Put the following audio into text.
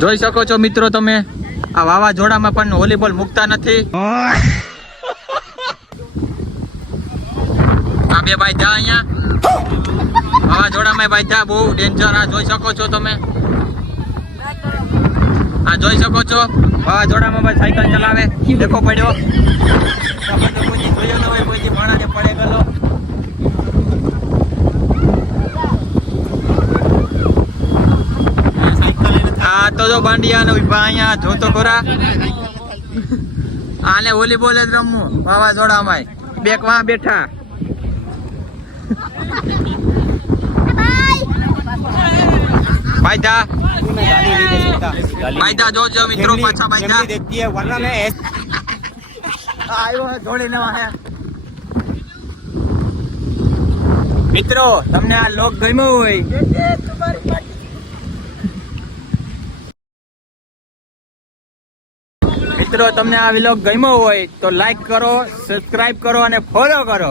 જોઈ શકો છો મિત્રો તમે આ વાવાઝોડામાં પણ વોલીબોલ મૂકતા નથી. આ બે ભાઈ જા અહીંયા વાવાઝોડામાં ભાઈ જા બહુ ડેન્જર. આ જોઈ શકો છો તમે, આ જોઈ શકો છો વાવાઝોડામાં ભાઈ સાયકલ ચલાવે દેખો પડ્યો. કોઈ જોયો ન હોય, કોઈ માણાને પડે ગયેલો. આ તો જો બાંડિયા ઉભા અહીંયા જોતો ખોરા. આને વોલીબોલ જ રમવું વાવાઝોડામાં. બેક વાં બેઠા. ભાઈજા ભાઈજા જોજો મિત્રો પાછા ભાઈજા મિત્રો તમને આ લોક ગમ્યો હોય મિત્રો તમને આ વ્લોગ ગમ્યો હોય તો લાઈક કરો, સબસ્ક્રાઇબ કરો અને ફોલો કરો.